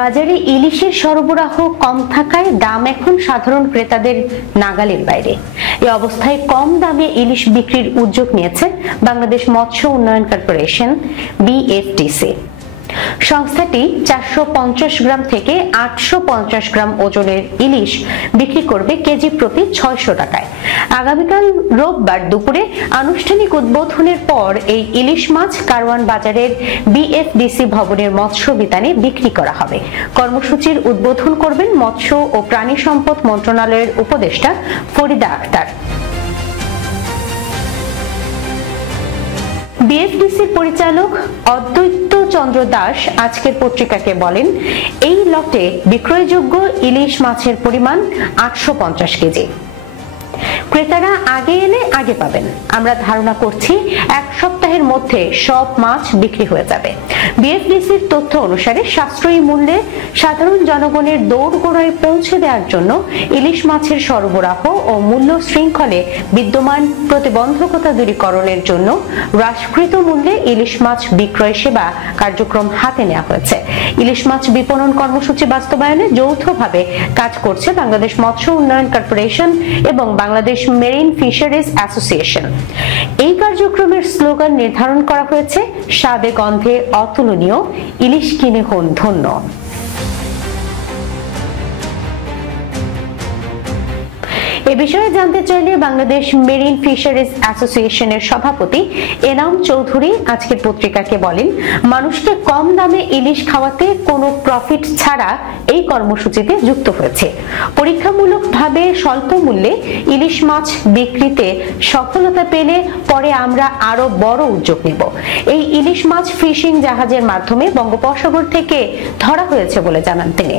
বাজারে ইলিশের সরবরাহ কম থাকায় দাম এখন সাধারণ ক্রেতাদের নাগালের বাইরে। এই অবস্থায় কম দামে ইলিশ বিক্রির উদ্যোগ নিয়েছে বাংলাদেশ মৎস্য উন্নয়ন কর্পোরেশন BFDC। সংস্থাটি 450 গ্রাম থেকে 850 গ্রাম ওজনের ইলিশ বিক্রি করবে কেজি প্রতি 600 টাকায়। আগামীকাল রোববার দুপুরে আনুষ্ঠানিক উদ্বোধনের পর এই ইলিশ মাছ কারওয়ান বাজারের BFDC ভবনের মৎস্য বিতানে বিক্রি করা হবে। কর্মসূচির উদ্বোধন করবেন মৎস্য ও প্রাণী সম্পদ মন্ত্রণালয়ের উপদেষ্টা ফরিদা আক্তার। BFDCর পরিচালক অদ্বৈত চন্দ্র দাস আজকের পত্রিকাকে বলেন, এই লটে বিক্রয়যোগ্য ইলিশ মাছের পরিমাণ 850 কেজি। ক্রেতারা আগে এলে আগে পাবেন। আমরা ধারণা করছি এক সপ্তাহের মধ্যে সব মাছ বিক্রি হয়ে যাবে। BFDCর তথ্য অনুসারে সাশ্রয়ী মূল্যে সাধারণ জনগণের দৌড়গোড়ায় পৌঁছে দেওয়ার জন্য ইলিশ মাছের সরবরাহ ও মূল্য শৃঙ্খলে বিদ্যমান প্রতিবন্ধকতা দূরীকরণের জন্য হ্রাসকৃত মূল্যে ইলিশ মাছ বিক্রয় সেবা কার্যক্রম হাতে নেওয়া হয়েছে। ইলিশ মাছ বিপণন কর্মসূচি বাস্তবায়নে যৌথভাবে কাজ করছে বাংলাদেশ মৎস্য উন্নয়ন কর্পোরেশন এবং বাংলাদেশ মেরিন ফিশারিজ অ্যাসোসিয়েশন। এই কার্যক্রমের স্লোগান নির্ধারণ করা হয়েছে, স্বাদে গন্ধে অতুলনীয়, ইলিশ কিনে হন ধন্য। এ বিষয়ে জানতে চাইলে বাংলাদেশ মেরিন ফিশারিজ অ্যাসোসিয়েশনের সভাপতি এনাম চৌধুরী আজকের পত্রিকাকে বলেন, মানুষকে কম দামে ইলিশ খাওয়াতে কোনো প্রফিট ছাড়া এই কর্মসূচিতে যুক্ত হয়েছে। পরীক্ষামূলকভাবে স্বল্প মূল্যে ইলিশ মাছ বিক্রিতে সফলতা পেলে পরে আমরা আরো বড় উদ্যোগ নেব। এই ইলিশ মাছ ফিশিং জাহাজের মাধ্যমে বঙ্গোপসাগর থেকে ধরা হয়েছে বলে জানান তিনি।